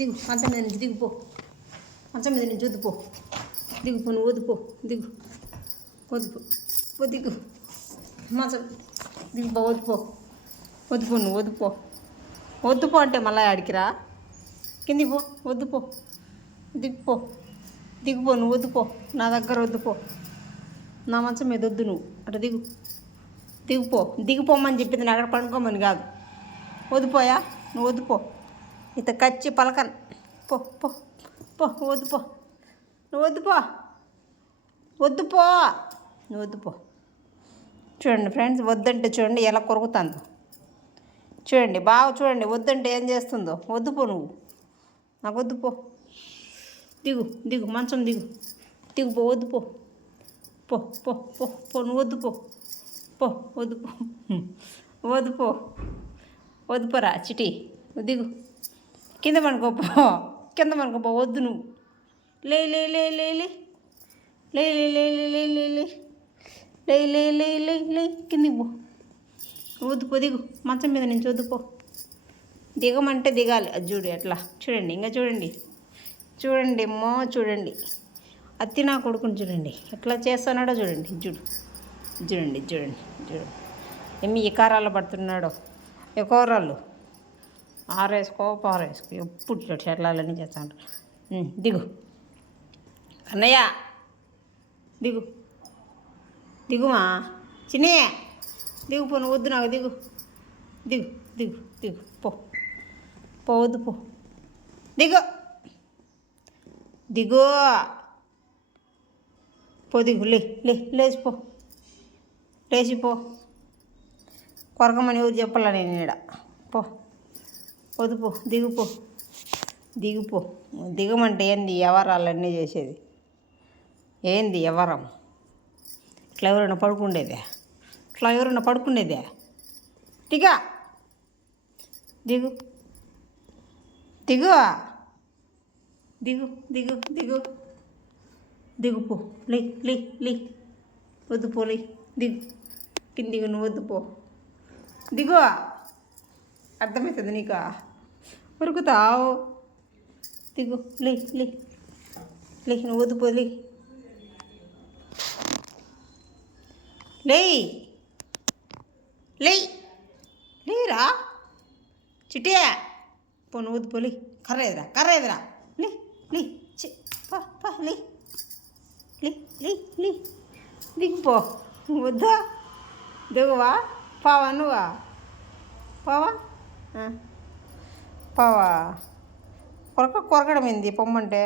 దిగు మంచం మీద నుంచి దిగిపో మంచం మీద నుంచి వద్దుపో దిగుపో నువ్వు వద్దుపో దిగు. వద్దుపో పో దిగు. మంచం దిగుపో వద్దుపో వద్దుపో నువ్వు వద్దుపో వద్దుపో అంటే మళ్ళీ ఆడికిరా కింది పో వద్దుపో దిగిపో దిగిపో నువ్వు వద్దుపో నా దగ్గర వద్దుపో నా మంచం మీద వద్దు నువ్వు. అటు దిగు. దిగిపో దిగిపోమని చెప్పింది నేను అక్కడ పండుకోమని కాదు. వద్దుపోయా నువ్వు వద్దుపో ఇత కచ్చి పలకన్. పో పో పో వద్దు పో. నువ్వు వద్దు పో. వద్దు పో. నువ్వు వద్దు పో. చూడండి ఫ్రెండ్స్ వద్దంటే చూడండి ఎలా కొరుకుతుందో. చూడండి బాగా చూడండి వద్దంటే ఏం చేస్తుందో. వద్దు పో నువ్వు. నాకు వద్దు పో. దిగు దిగు మంచం దిగు. దిగు పో వద్దు పో. పో పో పో పో నువ్వు వద్దు పో. పో వద్దు పో. వద్దు పో. వద్దు పోరా చిటి. దిగు. కింద పనుకోపో కింద పనుకోపో వద్దు నువ్వు లే లే లే లే లే లే లే లే లే లే లే లే లే లే లే లే లే కిందికి పో వద్దుపో దిగు మంచం మీద నుంచి వద్దుపో దిగమంటే దిగాలి అది చూడు ఎట్లా చూడండి ఇంకా చూడండి చూడండి అమ్మో చూడండి అత్తి నా కొడుకుని చూడండి ఎట్లా చేస్తున్నాడో చూడండి చూడు చూడండి చూడండి చూడండి ఏమి ఇకారాలు పడుతున్నాడో ఎకోరాళ్ళు ఆరేసుకో పారేసుకో. ఎప్పుడు ఇట్లా చెట్లాలని చేస్తాడు దిగు. అన్నయ్య దిగు. దిగుమా? చిన్నయ్య దిగు పో నువ్వు వద్దు నాకు దిగు. దిగు దిగు దిగు. పో. పో వద్దు పో. దిగు. దిగు. పో దిగు. లే లే లేచిపో లేచిపో కొరకమని ఎవరు చెప్పాల నేను ఇక్కడ పో దిగుపో దిగుపో దిగమంటే ఏంది ఎవరాలన్నీ చేసేది? ఏంది ఎవరం ఇట్లా ఎవరైనా పడుకుండేదే? ఇట్లా ఎవరైనా పడుకునేదే దిగా. దిగు. దిగు దిగు దిగు. దిగు దిగుపో లే లే లే. వద్దుపో లే. దిగు. కిందిగు నువ్వు వద్దుపో దిగు. అర్థమవుతుంది నీకు? ఉరుకుతావు. దిగు లే లే లే నువ్వు వద్దుపో లే. లే లేరా చిట్టే. పో నువ్వు వద్దుపో లే. కర్ర ఎదురా కర్ర ఎదురా. లే లే చి లే. లే లే లే. దిగిపో వద్దా? దిగువా? పావా నువ్వా? పావా? ఆ. పావా కొరక కొరకడం ఏంది పొమ్మంటే